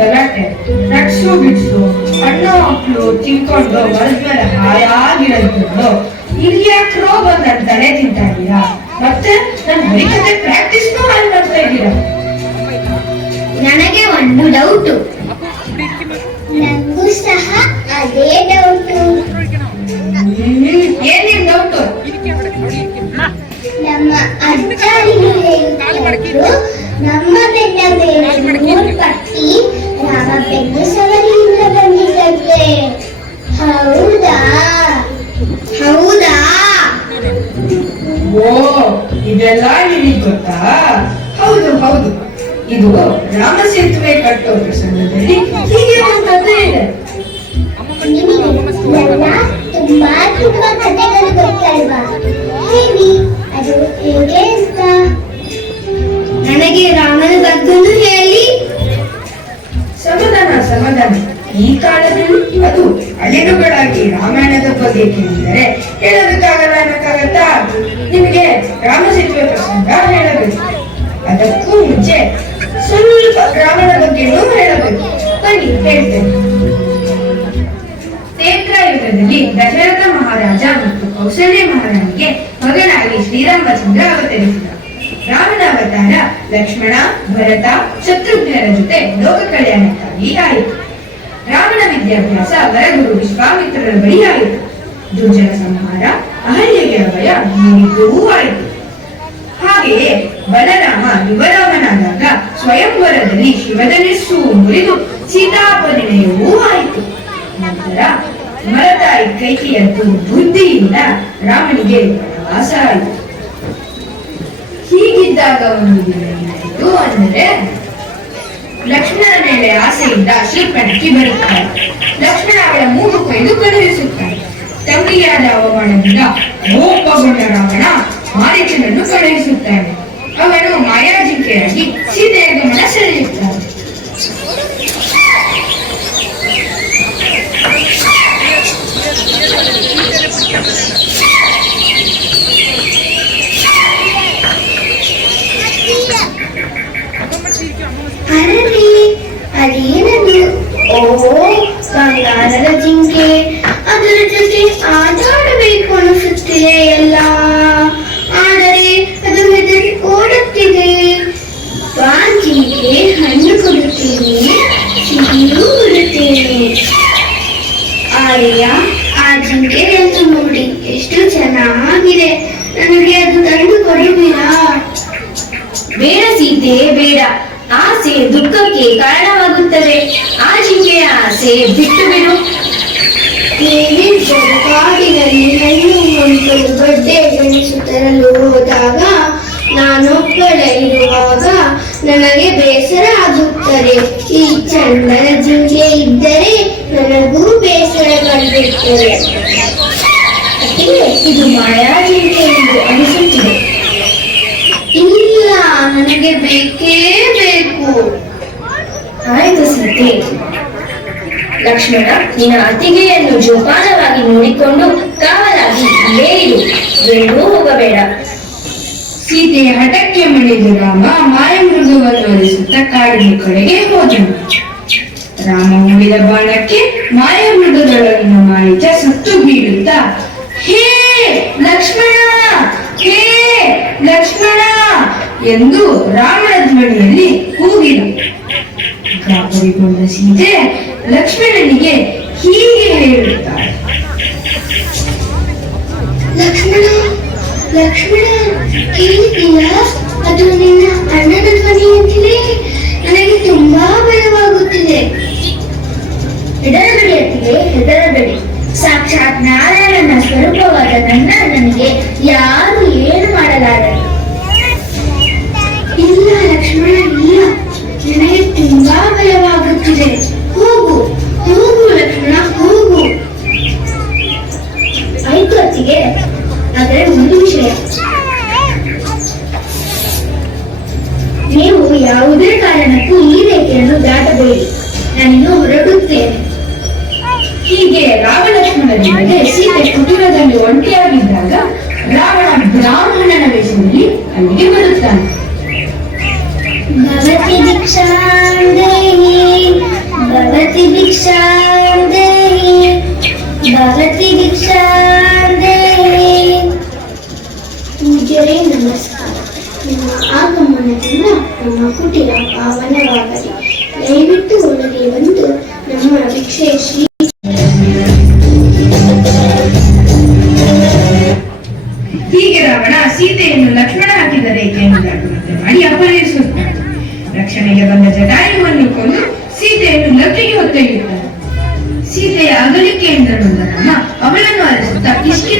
ಗಲಾಟೆ. ರಕ್ಷು ಬಿಡ್ಸು ಹಣ್ಣು ಮಕ್ಕಳು ತಿನ್ಕೊಂಡು ಮೇಲೆ ಹಾಯಾಗಿರೋದು ಇಲ್ಲಿ ಯಾಕ್ರೋ ಬಂದ್ ನನ್ ತಲೆ ತಿಂತಾ ಇದ್ದೀರಾ ಮತ್ತೆ ನನ್ನ ಹರಿಕತೆ ಪ್ರಾಕ್ಟೀಸ್ನೂ ಹಾಳು ಮಾಡ್ತಾ ಇದ್ದೀರಾ? ನನಗೆ ಒಂದು ಡೌಟು ನನಗೂ ಸಹ ಅದೇ ಡೌಟು ಹ್ಮ್, ಏನ್ ನಿಮ್ ಡೌಟು ನಮ್ಮ ಅಜ್ಜ ನಮ್ಮ ಬೆನ್ನ ಮೇಲೆ ಮೂರು ಪಟ್ಟಿ ರಾಮ ಬೆನ್ನು ಬಂದಿದ್ದಂತೆ ಹೌದಾ? ಹೌದಾ? ಓ ಇದೆಲ್ಲ ನಿಮಗೆ ಗೊತ್ತಾ? ಹೌದು ಹೌದು. ಇದು ರಾಮ ಸೇತುವೆ ಕಟ್ಟೋ ಪ್ರಸಂಗದಲ್ಲಿ ಹೀಗೆ ಒಂದು ಕಥೆ ಇದೆ. ನಿಮಗೆಲ್ಲ ತುಂಬಾ ತುಂಬಾ ಕಥೆಗಳು ಗೊತ್ತಲ್ವಾ? ಹೇಳಿ ಅದು ಹೇಗೆ? ಅಳಿಲುಗಳಾಗಿ ರಾಮಾಯಣದ ಬಗ್ಗೆ ಕೇಳಿದರೆ ಹೇಳೋದಕ್ಕಾಗಲ್ಲ ಅನ್ನಕ್ಕಾಗತ್ತಾ? ನಿಮಗೆ ರಾಮ ಸೇತುವೆ ಪ್ರಸಂಗ ಹೇಳಬೇಕು. ಅದಕ್ಕೂ ಮುಂಚೆ ಸ್ವಲ್ಪ ರಾಮನ ಬಗ್ಗೆನೂ ಹೇಳಬೇಕು. ಬನ್ನಿ, ಹೇಳ್ತೇನೆ. ಸೇತ್ರ ಯುಗದಲ್ಲಿ ದಶರಥ ಮಹಾರಾಜ ಮತ್ತು ಕೌಶಲ್ಯ ಮಹಾರಾಣಿಗೆ ಮಗನಾಗಿ ಶ್ರೀರಾಮಚಂದ್ರ ಅವತರಿಸಿದ. ರಾಮನ ಅವತಾರ ಲಕ್ಷ್ಮಣ, ಭರತ, ಶತ್ರುಘ್ನರ ಜೊತೆ ಲೋಕ ಕಲ್ಯಾಣಕ್ಕಾಗಿ ಆಯಿತು. ರಾಮನ ವಿದ್ಯಾಭ್ಯಾಸ, ವರಗುರು ವಿಶ್ವಾಮಿತ್ರರ ಬಳಿ ಆಯಿತು ದುರ್ಜನ ಸಂಹಾರ, ಅಹಲ್ಯಗೆ ಅಭಯ, ನೀಡಿದ್ದೂ ಆಯಿತು. ಹಾಗೆಯೇ ಬಲರಾಮ ಯುವರಾಮನಾದಾಗ ಸ್ವಯಂವರದಲ್ಲಿ ಶಿವಧನಸ್ಸು ಮುರಿದು ಸೀತಾಪರಿಣಯವೂ ಆಯಿತು. ನಂತರ ಮರತಾಯಿ ಕೈಕೆಯದ್ದು ಬುದ್ಧಿಯಿಂದ ರಾಮನಿಗೆ ಪ್ರವಾಸ ಆಯಿತು. ಹೀಗಿದ್ದಾಗ ಒಂದು ಏನಾಯಿತು ಅಂದರೆ ಲಕ್ಷ್ಮಣನ ಮೇಲೆ ಆಸೆಯಿಂದ ಶೂರ್ಪಣಕ್ಕಿ ಬರುತ್ತಾಳೆ ಲಕ್ಷ್ಮಣ ಅವಳ ಮೂಗು ಕೊಯ್ದು ಕಳುಹಿಸುತ್ತಾನೆ ತಂಗಿಯಾದ ಅವಮಾನದಿಂದ ಕೋಪಗೊಂಡ ರಾವಣ ಮಾರೀಚನನ್ನು ಕಳುಹಿಸುತ್ತಾನೆ. ಅವನು ಮಾಯಾಜಿಕೆಯಾಗಿ ಸೀತೆಯ ಗಮನ ಸೆಳೆಯುತ್ತಾನೆ ಅರಳಿ ಸೀತೆ ಬೇಡ. ಆಸೆ ದುಃಖಕ್ಕೆ ಕಾರಣವಾಗುತ್ತದೆ. ಆ ಜಿಂಕೆಯ ಆಸೆ ಬಿಟ್ಟು ಬಿಡು. ಕಾಡಿನಲ್ಲಿ ಹಣ್ಣು ಹಂಪಲು ಬಡ್ಡೆ ಗೆಣಸು ತರಲು ಹೋದಾಗ ನಾನೊಬ್ಬಳ ಇರುವಾಗ ನನಗೆ ಬೇಸರ ಆಗುತ್ತದೆ. ಈ ಚಂದನ ಜಿಂಕೆ ಇದ್ದರೆ ನನಗೂ ಬೇಸರ ಬಂದಿರುತ್ತದೆ. ಇದು ಮಾಯಾ ಜಿಂಕೆ ಎಂದು ಅನಿಸುತ್ತಿದೆ. ನನಗೆ ಬೇಕೇ ಬೇಕು. ಆಯ್ತು ಸೀತೆ ಲಕ್ಷ್ಮಣ, ನಿನ್ನ ಅತಿಗೆಯನ್ನು ಜೋಪಾನವಾಗಿ ನೋಡಿಕೊಂಡು ಕಾವಲಾಗಿ ಇಲ್ಲೇ ಇರು ಎಲ್ಲೂ ಹೋಗಬೇಡ. ಸೀತೆಯ ಹಠಕ್ಕೆ ರಾಮ ಮಾಯಮೃಗವನ್ನು ಒಲಿಸುತ್ತ ಕಾಡಿನ ಕಡೆಗೆ ಹೋದನು. ರಾಮ ಮುಗಿದ ಬಾಣಕ್ಕೆ ಮಾಯಮೃಗಗಳನ್ನು ಮಾಡಿದ ಸತ್ತು ಬೀಳುತ್ತಾ, ಹೇ ಲಕ್ಷ್ಮಣ! ಹೇ ಲಕ್ಷ್ಮಣ! ಎಂದು ರಾವಣ ಧ್ವನಿಯಲ್ಲಿ ಕೂಗಿದ. ಗಾಬರಿಗೊಂಡ ಸೀತೆ ಲಕ್ಷ್ಮಣನಿಗೆ ಹೀಗೆ ಹೇಳುತ್ತಾಳೆ. ಲಕ್ಷ್ಮಣ ಲಕ್ಷ್ಮಣ ಕೇಳಿದೀಯ ಅದು ನಿನ್ನ ಅಣ್ಣನ ಧ್ವನಿಯಂತಿದೆ ನನಗೆ ತುಂಬಾ ಭಯವಾಗುತ್ತಿದೆ ಹೆದರಬೇಡಿ ಅತ್ತಿಗೆ ಹೆದರಬೇಡಿ ಸಾಕ್ಷಾತ್ ನಾರಾಯಣನ ಸ್ವರೂಪವಾದ ನನ್ನ ನನಗೆ ಯಾರು ರಾಮಲಕ್ಷ್ಮಣರಿಲ್ಲದೆ ಸೀತೆ ಕುಟೀರದಲ್ಲಿ ಒಂಟಿಯಾಗಿದ್ದಾಗ ರಾವಣ ಬ್ರಾಹ್ಮಣನ ವೇಷದಲ್ಲಿ ಅಲ್ಲಿಗೆ ಬರುತ್ತಾನೆ ಭವತಿ ದೀಕ್ಷಾಂ ದೇಹಿ ಭವತಿ ದೀಕ್ಷಾಂ ದೇಹಿ ಭವತಿ ದೀಕ್ಷಾಂ ದೇಹಿ ಪೂಜ್ಯರೇ ನಮಸ್ಕಾರ ನಿಮ್ಮ ಆಗಮನದಿಂದ ನಮ್ಮ ಕುಟೀರ ಪಾವನವಾಗಲಿ ದಯವಿಟ್ಟು ಒಳಗೆ ಬಂದು ನಮ್ಮ ಭಿಕ್ಷೆ ಶ್ರೀ ಸೀತೆಯನ್ನು ಲಕ್ಷ್ಮಣ ಹಾಕಿದ ಮಾಡಿ ಅಪಹರಿಸುತ್ತಾನೆ ರಕ್ಷಣೆಗೆ ಬಂದ ಜಟಾಯುವನ್ನು ಕೊಂದು ಸೀತೆಯನ್ನು ಲಕ್ಕಿಗೆ ಹೊತ್ತೊಯ್ಯುತ್ತಾನೆ ಸೀತೆಯ ಅಗಲಿಕೆಯಿಂದ ನೊಂದ ಅವಳನ್ನು ಅರಸುತ್ತಾ ಕಿಷ್ಕಿಂದೆಗೆ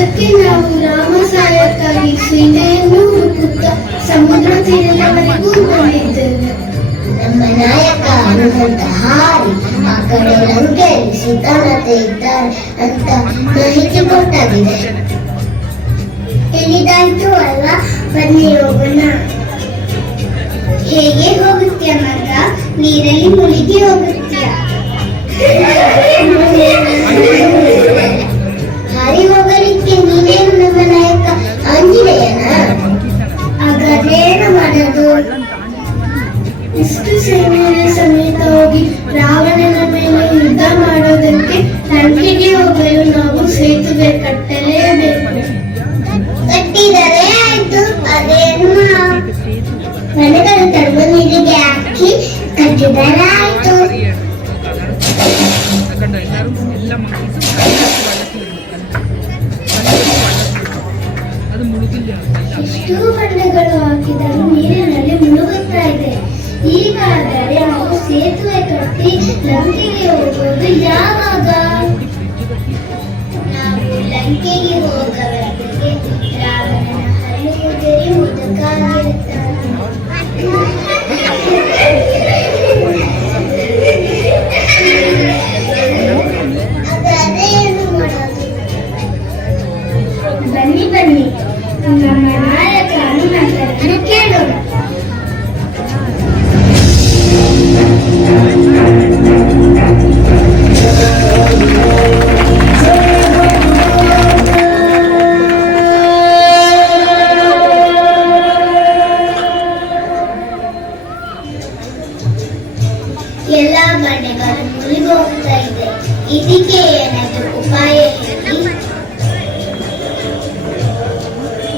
ಅದಕ್ಕೆ ನಾವು ರಾಮ ಸಹಾಯಕ್ಕಾಗಿ ಸೀತೆಯನ್ನು ಹುಡುಕುತ್ತ ಸಮುದ್ರ ತೀರದವರೆಗೂ ಬಂದಿದ್ದೇವೆ. ನಮ್ಮ ನಾಯಕ ಹನುಮಂತ ಹಾರಿ ಆ ಕಡೆ ಲಂಕೆಯಲ್ಲಿ ಸೀತಾಮಾತೆ ಇದ್ದಾರೆ ಅಂತ ಮಾಹಿತಿ ಗೊತ್ತಾಗಿದೆ ಹೇಳಿದಾಯ್ತು ಅಲ್ವಾ ಬನ್ನಿ ಹೋಗೋಣ. ಹೇಗೆ ಹೋಗುತ್ತೀಯ ಮಗ ನೀರಲ್ಲಿ ಮುಳುಗಿ ಹೋಗುತ್ತೀಯ ಮನೆಗಳು ತರುವ ನೀರಿಗೆ ಹಾಕಿ ಕಟ್ಟಿದರಾಯಿತು. ಎಷ್ಟು ಬಂಡೆಗಳು ಹಾಕಿದರೂ ನೀರಿನಲ್ಲಿ ಮುಳುಗುತ್ತಾ ಇದೆ. ಈಗಾದರೆ ನಾವು ಸೇತುವೆ ಕಟ್ಟಿ ಲಂಕೆಗೆ ಹೋಗೋದು ಯಾವಾಗ? ನಾವು ಲಂಕೆಗೆ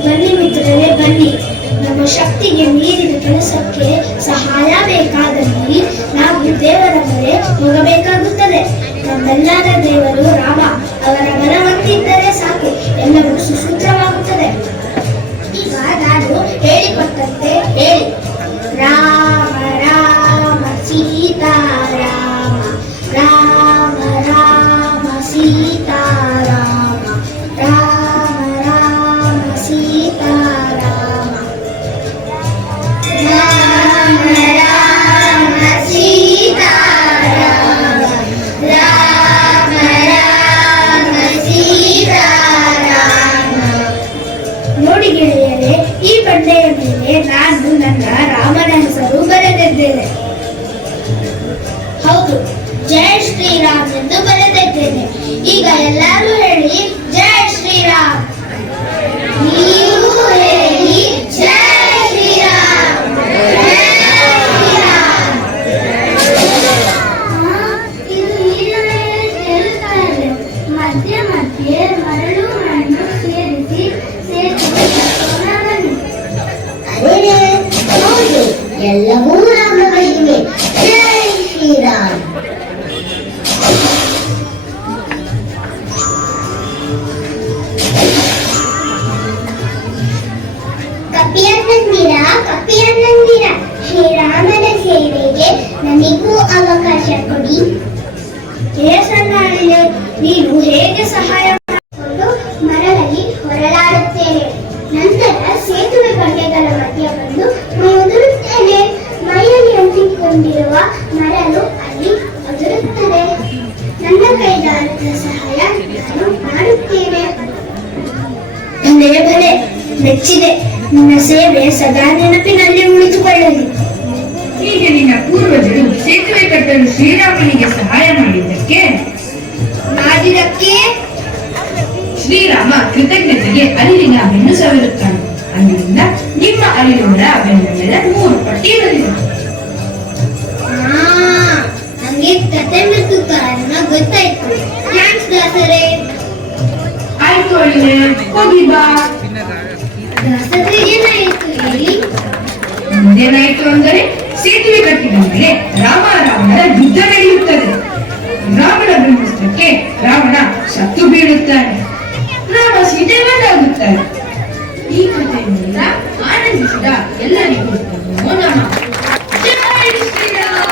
ಬನ್ನಿ ಮಿತ್ರರೇ, ಬನ್ನಿ. ನಮ್ಮ ಶಕ್ತಿಗೆ ಮೀರಿದ ಕೆಲಸಕ್ಕೆ ಸಹಾಯ ಬೇಕಾದಲ್ಲಿ ನಾವು ದೇವರ ಮೇಲೆ ಹೋಗಬೇಕಾಗುತ್ತದೆ. ನಮ್ಮೆಲ್ಲರ ದೇವರು ರಾಮ. ಅವರ ಬಲವಂತಿದ್ದರೆ ಸಾಕು. ಎಲ್ಲವೂ ಸುಸೂತ್ರವಾಗುತ್ತದೆ. ಈಗ ನಾನು ಹೇಳಿಕೊಟ್ಟಂತೆ ಹೇಳಿ. ರಾಮ. ಕೇಸನ್ನಾಡಿಲೆ ನೀನು ಹೇಗೆ ಸಹಾಯ ಮಾಡಿಕೊಂಡು ಮರಳಲ್ಲಿ ಹೊರಳಾಡುತ್ತೇನೆ? ನಂತರ ಸೇತುವೆ ಬಂಡೆಗಳ ಮಧ್ಯ ಬಂದು ಮುದುರುತ್ತೇನೆ ಮೈಯಲ್ಲಿ ಅಂಟಿಕೊಂಡಿರುವ ಮರಳು ಅಲ್ಲಿ ಉದುರುತ್ತದೆ ನನ್ನ ಕೈಗಾರದ ಸಹಾಯ ನಾನು ಮಾಡುತ್ತೇನೆ. ಭಲೆ ಭಲೆ ಮೆಚ್ಚಿದೆ ನಿನ್ನ ಸೇವೆ ಸದಾ ನೆನಪಿನಲ್ಲಿ ಉಳಿದುಕೊಳ್ಳಲಿ. ಹೀಗೆ ನಿನ್ನ ಪೂರ್ವಜರು ಸೇತುವೆ ಕಟ್ಟಲು ಶ್ರೀರಾಮನಿಗೆ ಸಹಾಯ ಮಾಡಿದಕ್ಕೆ ಶ್ರೀರಾಮ ಕೃತಜ್ಞತೆಗೆ ಅರಿವಿನ ಬೆನ್ನು ಸವಿರುತ್ತಾನೆ ಅಲ್ಲಿಂದ ನಿಮ್ಮ ಅರಿವಿನ ಬೆನ್ನ ಮೇಲೆ ಮೂರು ಪಟ್ಟಿ ಬಂದಿದೆ ನಮಗೆ ಕತೆ ಮತ್ತು ಕಾರಣ ಗೊತ್ತಾಯ್ತು. ಥ್ಯಾಂಕ್ಸ್ ದಾಸರೇ? ಆಯ್ತು ಅಳಿವೆ ಹೋಗಿ ಬಾ. ದಾಸರೇ ಏನಾಯಿತು ಹೇಳಿ? ಮುಂದೇನಾಯ್ತು ಅಂದರೆ ಸೇತುವೆ ಕಟ್ಟಿದ ಮೇಲೆ ರಾಮ ರಾಮರ ಯುದ್ಧ ನಡೆಯುತ್ತದೆ. ರಾವಣ ಬ್ರಹ್ಮಾಸ್ತ್ರಕ್ಕೆ ರಾವಣ ಸತ್ತು ಬೀಳುತ್ತಾನೆ. ರಾಮ ಸೀತೆ ಬಂದಾಗುತ್ತಾರೆ ಈ ಕಥೆಯಿಂದ ಆನಂದಿಸಿದ ಎಲ್ಲರಿಗೂ ನಮೋ ನಮಃ ಜೈ ಶ್ರೀರಾಮ್.